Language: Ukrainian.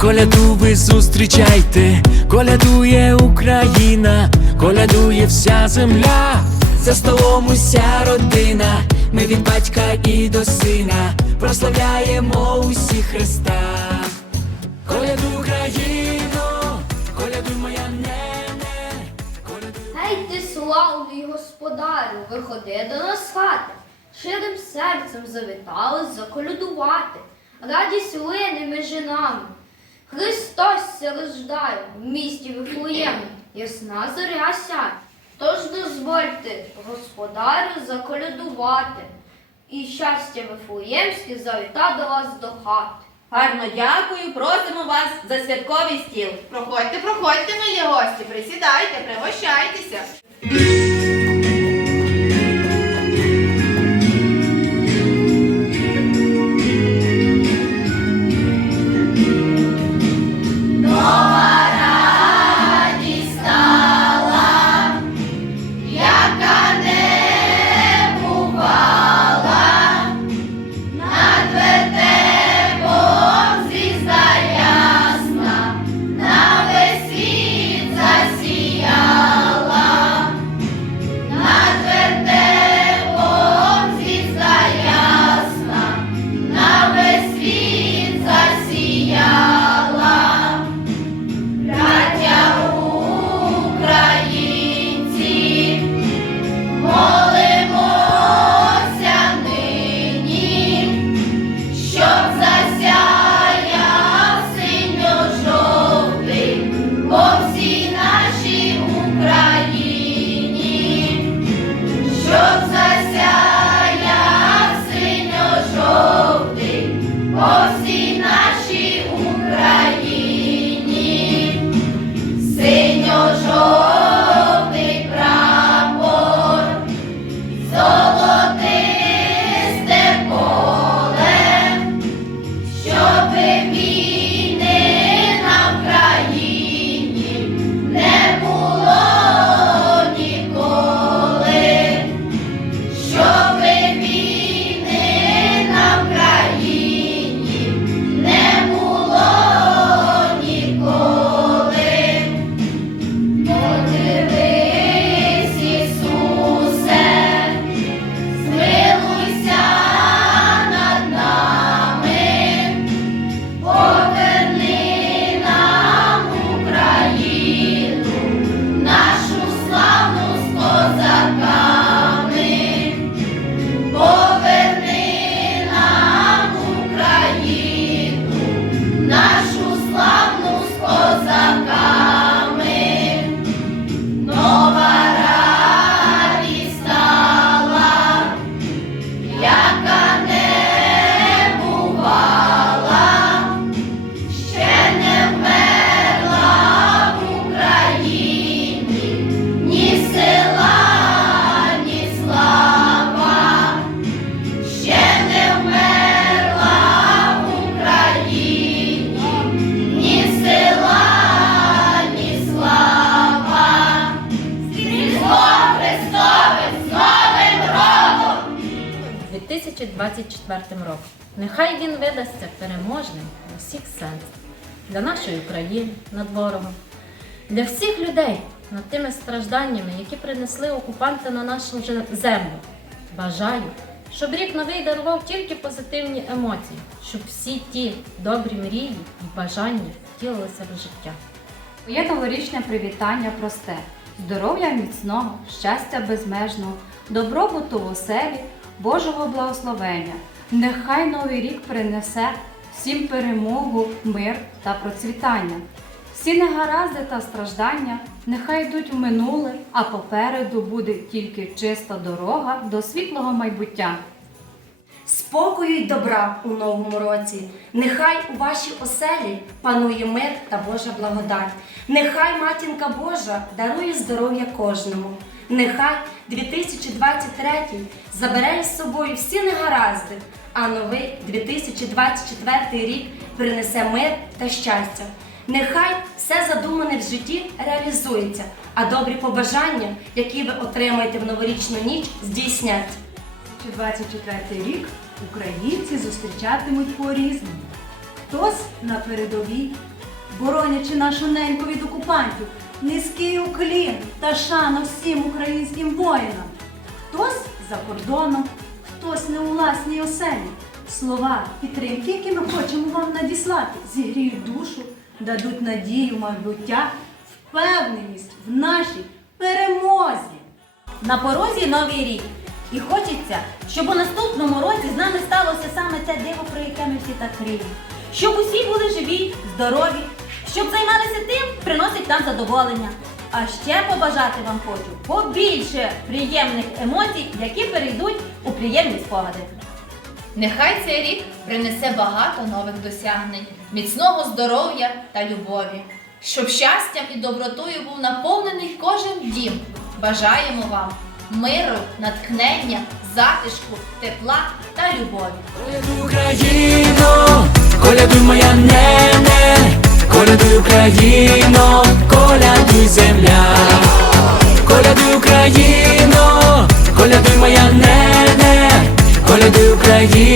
коляду ви зустрічайте, колядує Україна, колядує вся земля, за столом уся родина, ми від батька і до сина. Прославляємо усі Христа. Коляду Україно, колядуй моя нене, колядуй. Гей ти славний господарю, виходи до нас хати, ширим серцем завітали заколядувати, радість лине між нами. Христос ся рождає в місті Вифлеємі, ясна зоря сяє. Тож дозвольте, господарю, заколядувати, і щастя Вифлеємське завіта до вас до хати. Гарно дякую, просимо вас за святковий стіл. Проходьте, проходьте, милі гості, присідайте, пригощайтеся. 2024 року. Нехай він видасться переможним у всіх сенсах для нашої України над ворогом, для всіх людей над тими стражданнями, які принесли окупанти на нашу землю. Бажаю, щоб рік новий дарував тільки позитивні емоції, щоб всі ті добрі мрії і бажання втілилися в життя. Моє новорічне привітання просте, здоров'я міцного, щастя безмежного, добробуту в оселі, Божого благословення. Нехай новий рік принесе всім перемогу, мир та процвітання. Всі негаразди та страждання нехай йдуть в минуле, а попереду буде тільки чиста дорога до світлого майбуття. спокою й добра у новому році. Нехай у вашій оселі панує мир та Божа благодать. Нехай матінка Божа дарує здоров'я кожному. Нехай 2023 забере із собою всі негаразди, а новий 2024 рік принесе мир та щастя. Нехай все задумане в житті реалізується, а добрі побажання, які ви отримаєте в новорічну ніч, здійсняться. 2024 рік українці зустрічатимуть по-різному. хтось на передовій, боронячи нашу неньку від окупантів, низький уклін та шана всім українським воїнам. Хтось за кордоном, хтось не у власній оселі. Слова підтримки, які ми хочемо вам надіслати, зігріють душу, дадуть надію, майбуття, впевненість в нашій перемозі. На порозі новий рік. І хочеться, щоб у наступному році з нами сталося саме те диво, про яке ми всі так мріємо. Щоб усі були живі, здорові, щоб займалися тим, приносить нам задоволення. А ще побажати вам хочу побільше приємних емоцій, які перейдуть у приємні спогади. Нехай цей рік принесе багато нових досягнень, міцного здоров'я та любові, щоб щастям і добротою був наповнений кожен дім. Бажаємо вам миру, натхнення, затишку, тепла та любові. Україно, колядуй моя нене, Колядуй Україно, колядуй земля, колядуй Україно, колядуй моя нене, колядуй Україно.